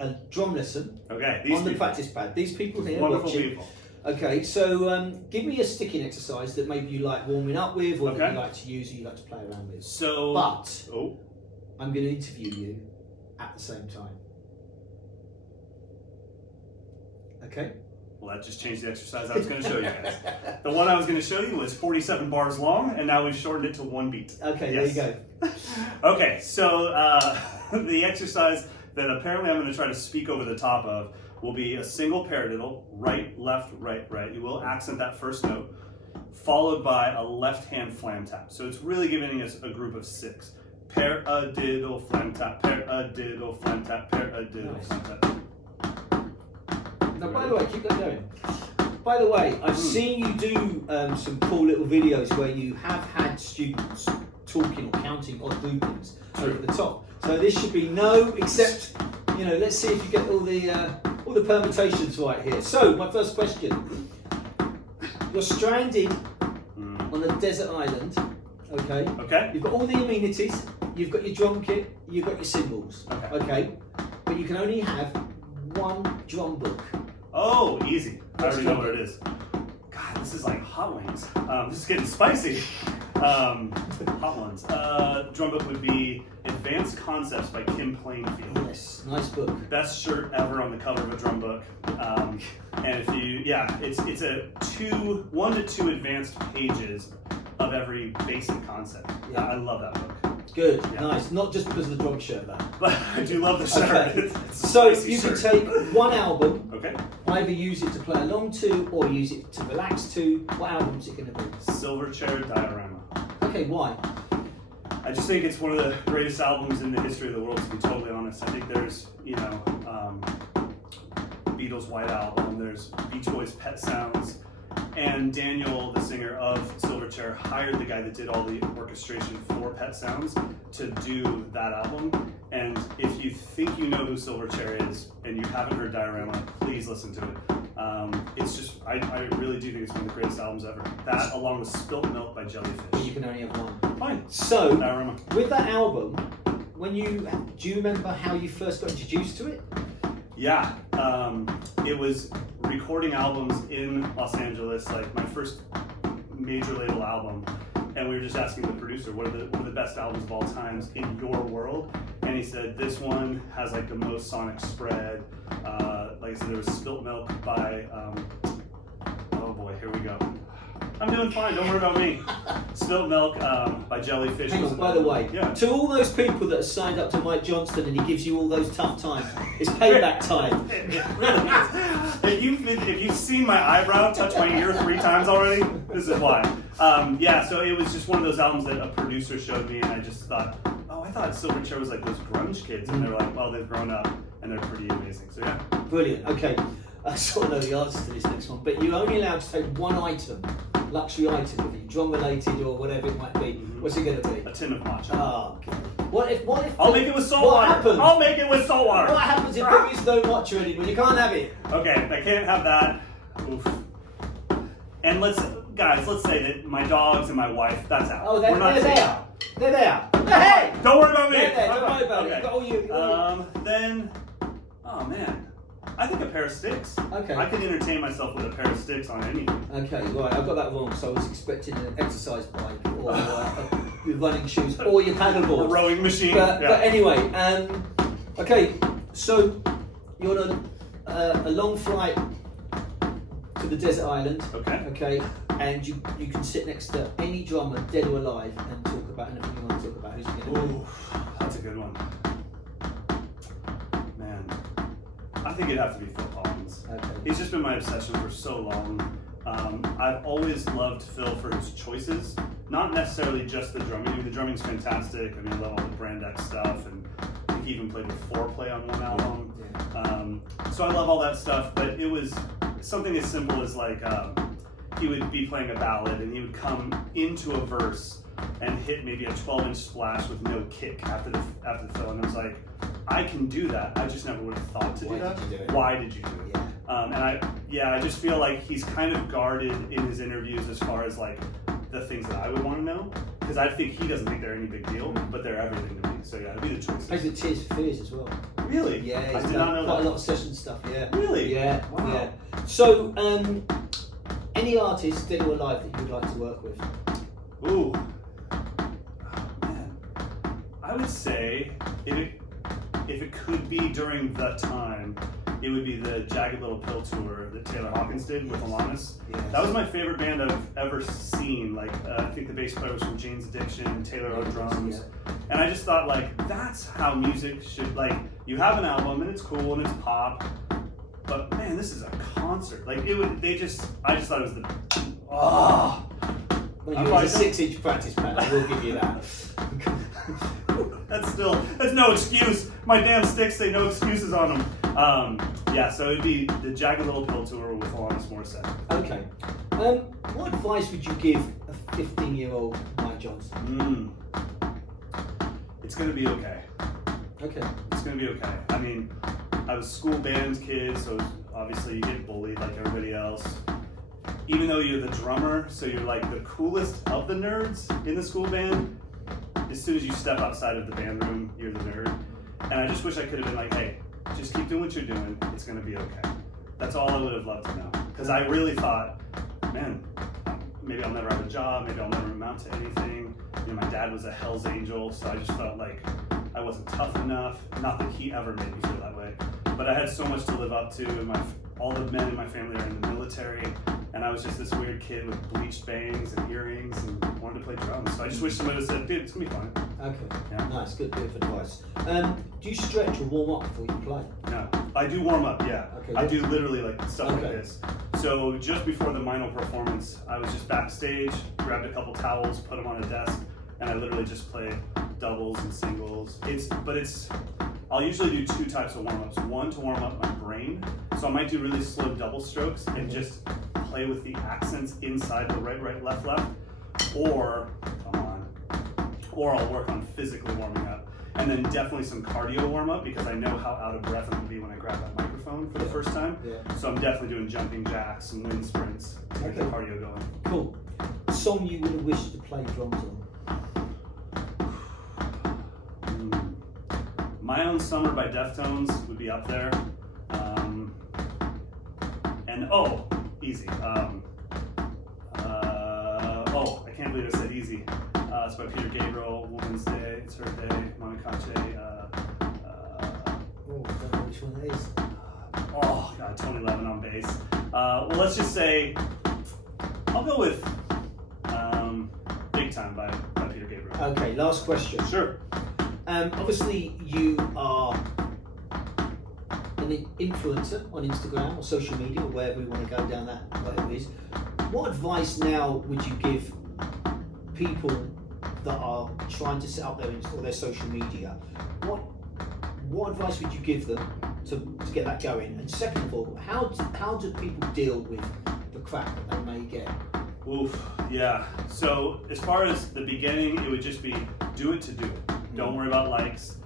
a drum lesson on the practice pad. These people here wonderful watching. People. Okay, so give me a sticking exercise that maybe you like warming up with, or that you like to use, or you like to play around with. So, but I'm going to interview you at the same time. Okay. Well, that just changed the exercise I was going to show you guys. The one I was going to show you was 47 bars long, and now we've shortened it to 1 beat. Okay, yes. There you go. Okay, so the exercise that apparently I'm going to try to speak over the top of will be a single paradiddle, right, left, right, right. You will accent that first note, followed by a left hand flam tap. So it's really giving us a group of 6. Paradiddle, flam tap, paradiddle, flam tap, paradiddle, flam tap. Now, by the way, keep that going. By the way, I've seen you do some cool little videos where you have had students talking or counting odd loopings over the top. So this should be no, except, let's see if you get all the permutations right here. So, my first question. You're stranded on a desert island, okay? Okay. You've got all the amenities, you've got your drum kit, you've got your cymbals, okay? But you can only have one drum book. Oh, easy. I already know what it is. God, this is like hot wings. This is getting spicy. Hot ones. Drum book would be Advanced Concepts by Kim Plainfield. Yes, nice book. Best shirt ever on the cover of a drum book. And if you, it's a 1 to 2 advanced pages of every basic concept. Yeah, I love that book. Good, nice. Not just because of the drum shirt, though. But I do love the shirt. Okay. So you can take one album, okay, either use it to play along to or use it to relax to. What album is it going to be? Silverchair Diorama. Okay, why? I just think it's one of the greatest albums in the history of the world, to be totally honest. I think there's, Beatles' White Album, there's Beach Boys' Pet Sounds, and Daniel, the singer of Silverchair, hired the guy that did all the orchestration for Pet Sounds to do that album. And if you think you know who Silverchair is and you haven't heard Diorama, please listen to it. It's just, I really do think it's one of the greatest albums ever. That, along with Spilt Milk by Jellyfish. But you can only have one. Fine. So, Diorama. With that album, do you remember how you first got introduced to it? Yeah, it was recording albums in Los Angeles, like my first major label album, and we were just asking the producer, what are the best albums of all times in your world? And he said, this one has like the most sonic spread. Like I said, there was Spilt Milk by, oh boy, here we go. I'm doing fine, don't worry about me. Spilt Milk by Jellyfish. Hang on, by the way, to all those people that have signed up to Mike Johnston and he gives you all those tough times, it's payback time. If you've seen my eyebrow touch my ear 3 times already, this is why. So it was just one of those albums that a producer showed me, and I just thought, I thought Silverchair was like those grunge kids, and they're like, well, they've grown up, and they're pretty amazing. So yeah. Brilliant. Okay, I sort of know the answer to this next one, but you're only allowed to take one item, luxury item with you, drum related or whatever it might be. What's it going to be? A tin of matcha. Oh, okay. What if? I'll make it with salt water. Happens? I'll make it with salt water. What happens if there is no matcha anymore? You can't have it. Okay, I can't have that. Oof. And let's say that my dogs and my wife, that's out. Oh, they're there. They're there. Hey! Don't worry about me. They're there. Don't worry about it. You got all you. Then, oh man, I think a pair of sticks. Okay. I can entertain myself with a pair of sticks on anything. Okay, right. I got that wrong. So I was expecting an exercise bike or your running shoes or your paddleboard. A rowing machine. But anyway, okay. So you're on a long flight to the desert island. Okay. Okay. And you can sit next to any drummer, dead or alive, and talk about anything you want to talk about. Who's it going to be? That's a good one. Man, I think it'd have to be Phil Collins. Okay. He's just been my obsession for so long. I've always loved Phil for his choices, not necessarily just the drumming. I mean, the drumming's fantastic. I mean, I love all the Brand X stuff, and I think he even played with Foreplay on one album. Yeah. So I love all that stuff, but it was something as simple as like, he would be playing a ballad and he would come into a verse and hit maybe a 12-inch splash with no kick after the fill, and it was like, I can do that. I just never would have thought to do that. Why did you do it? Yeah. I just feel like he's kind of guarded in his interviews as far as like the things that I would want to know, because I think he doesn't think they're any big deal, but they're everything to me. So yeah, it'd be the choices. Plays with Tears for Fears as well. Really? Yeah, I he's did not done know quite that. a lot of session stuff. Yeah. Really? Yeah. Wow. Yeah. So, any artist, dead or alive, that you'd like to work with? Ooh. Oh, man. I would say if it could be during the time, it would be the Jagged Little Pill tour that Taylor Hawkins did with Alanis. Yes. That was my favorite band I've ever seen. Like, I think the bass player was from Jane's Addiction, Taylor on drums. Yeah. And I just thought, like, that's how music should, like, you have an album and it's cool and it's pop, but man, this is a concert. Like, I just thought it was the, Well, I'm you like- a 6-inch practice pad, I will give you that. that's no excuse. My damn sticks say no excuses on them. Yeah, so it'd be the Jagged Little Pill tour with Alanis Morissette. Okay. What advice would you give a 15-year-old Mike Johnston? It's gonna be okay. Okay. It's gonna be okay. I mean, I was a school band kid, so obviously you get bullied like everybody else. Even though you're the drummer, so you're like the coolest of the nerds in the school band, as soon as you step outside of the band room, you're the nerd. And I just wish I could have been like, hey, just keep doing what you're doing. It's gonna be okay. That's all I would have loved to know. Because I really thought, man, maybe I'll never have a job, maybe I'll never amount to anything. You know, my dad was a Hell's Angel, so I just felt like I wasn't tough enough. Not that he ever made me feel that way, but I had so much to live up to, and all the men in my family are in the military, and I was just this weird kid with bleached bangs and earrings and wanted to play drums. So I just wish somebody would have said, dude, it's gonna be fine. Okay. Yeah. Nice. Good bit of advice. Do you stretch or warm up before you play? No, I do warm up, yeah. Okay, I good. do literally like stuff like Okay. this. So just before the Meinl performance, I was just backstage, grabbed a couple towels, put them on a desk, and I literally just played doubles and singles. I'll usually do 2 types of warm-ups. One to warm up my brain, so I might do really slow double strokes and just play with the accents inside the right, left, or I'll work on physically warming up. And then definitely some cardio warm-up, because I know how out of breath I'm gonna be when I grab that microphone for the first time. Yeah. So I'm definitely doing jumping jacks, some wind sprints to get the Okay. cardio going. Cool. A song you would have wished to play drums on? My Own Summer by Deftones would be up there. Easy. I can't believe I said easy. It's by Peter Gabriel, Woman's Day, It's Her Day, Monica Cache. Oh, I don't know which one that is. Oh, God, Tony Levin on bass. Well, let's just say, I'll go with Big Time by Peter Gabriel. Okay, last question. Sure. Obviously, you are an influencer on Instagram or social media or wherever we want to go down that, whatever it is. What advice now would you give people that are trying to set up their social media? What advice would you give them to get that going? And second of all, how do people deal with the crap that they may get? Oof, yeah. So as far as the beginning, it would just be do it to do it. Don't worry about likes.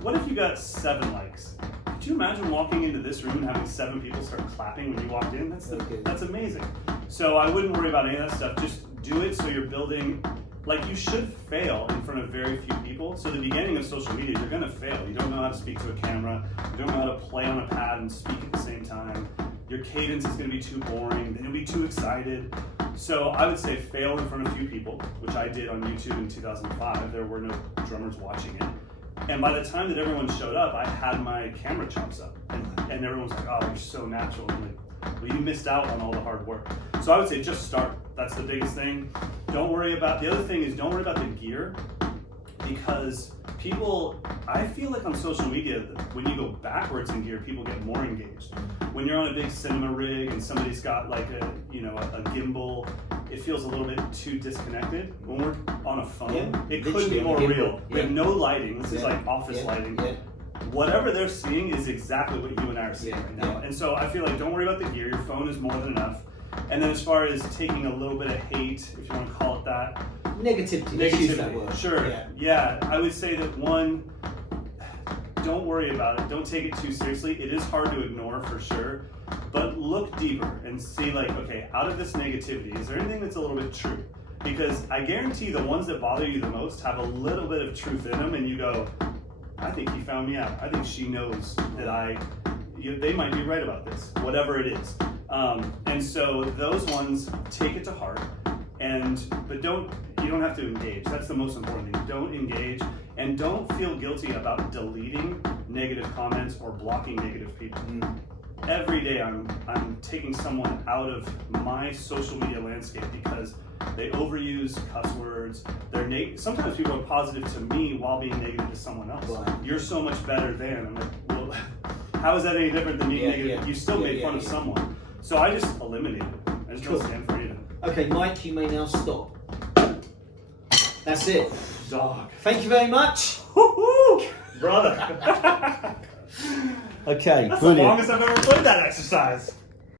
What if you got 7 likes? Could you imagine walking into this room and having 7 people start clapping when you walked in? That's amazing. So I wouldn't worry about any of that stuff. Just do it so you're building, like, you should fail in front of very few people. So the beginning of social media, you're gonna fail. You don't know how to speak to a camera. You don't know how to play on a pad and speak at the same time. Your cadence is gonna be too boring. Then you'll be too excited. So I would say fail in front of a few people, which I did on YouTube in 2005. There were no drummers watching it. And by the time that everyone showed up, I had my camera chops up. And everyone's like, oh, you're so natural. I'm like, well, you missed out on all the hard work. So I would say just start. That's the biggest thing. The other thing is don't worry about the gear, because I feel like on social media, when you go backwards in gear, people get more engaged. When you're on a big cinema rig and somebody's got like a gimbal, it feels a little bit too disconnected. When we're on a phone, it could be more real. We have no lighting. This is like office lighting. Yeah. Whatever they're seeing is exactly what you and I are seeing right now. And so I feel like don't worry about the gear. Your phone is more than enough. And then as far as taking a little bit of hate, if you want to call it that. Negativity. Let's use that word. Sure. Yeah. I would say that don't worry about it. Don't take it too seriously. It is hard to ignore for sure. But look deeper and see, like, okay, out of this negativity, is there anything that's a little bit true? because I guarantee the ones that bother you the most have a little bit of truth in them, and you go, I think he found me out. I think she knows that they might be right about this, whatever it is. And so those ones, take it to heart, but you don't have to engage. That's the most important thing. Don't engage, and don't feel guilty about deleting negative comments or blocking negative people. Every day I'm taking someone out of my social media landscape because they overuse cuss words. Sometimes people are positive to me while being negative to someone else. Right. You're so much better than. I'm like, well, how is that any different than being negative? Yeah. You still made fun of someone. So I just eliminated it. I just don't stand for anything. Okay, Mike, you may now stop. That's it. Dog. Thank you very much. Woo-hoo! Brother. Okay, That's brilliant. the longest I've ever played that exercise.